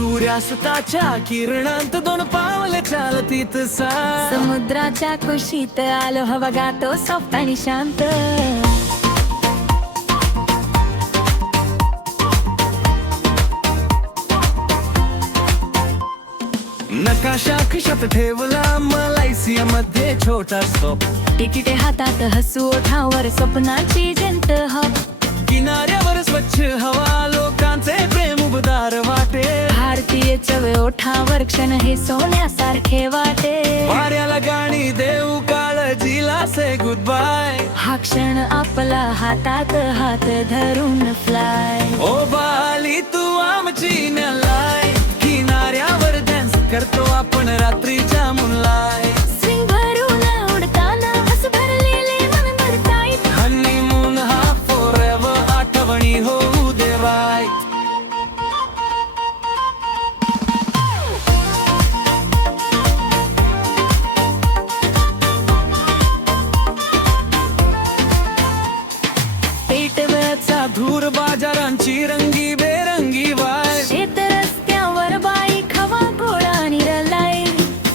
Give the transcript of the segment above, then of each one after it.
सूर्यास्ताच्या किरणांत दोन पावले चालतीत सा समुद्राच्या कुशीत आलो हवा गातो सॉफ्ट आणि शांत. नकाशा खिशात ठेवला मलायसिया मध्ये छोटा स्टॉप. तिकिटे हातात हसू ओठावर स्वप्नाची जंत हब. किनाऱ्यावर स्वच्छ हवा लोकांचे प्रेम उबदार वाटे. भारतीय चवे ओठावर क्षण हे सोन्यासारखे वाटे. वाऱ्याला गाणी देऊ काळजीला से गुड बाय. हा क्षण आपला हातात हात धरून फ्लाय. ओ बाली तू आमची नलाय. किनाऱ्यावर डान्स करतो आपण रात्रीच्या मुनलाय. स्विंग भरून उडताना हस भरलेले मन भरतायत. हनीमून हा फॉरएव्हर आठवणी होऊ दे बाय. पेटव्याचा धूर बाजारांची रंगी बेरंगी वाय. शेत रस्त्यावर बाई खवा गोळा निरलाय.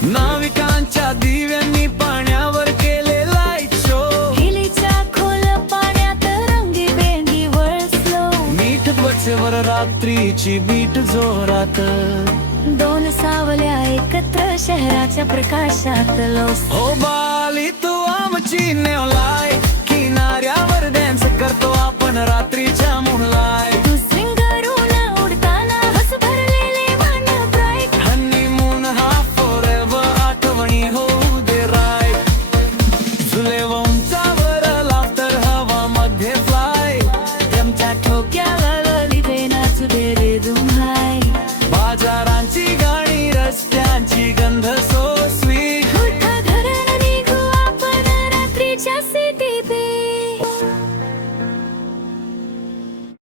नाविकांच्या दिव्यांनी पाण्यावर केले लाईट शो. हिलीच्या खोल पाण्यात रंगी बेंगी वळसलो. मीठ त्वचेवर रात्रीची बीट जोरात. दोन सावल्या एकत्र शहराच्या प्रकाशात लोस. ओ बाली तू आमची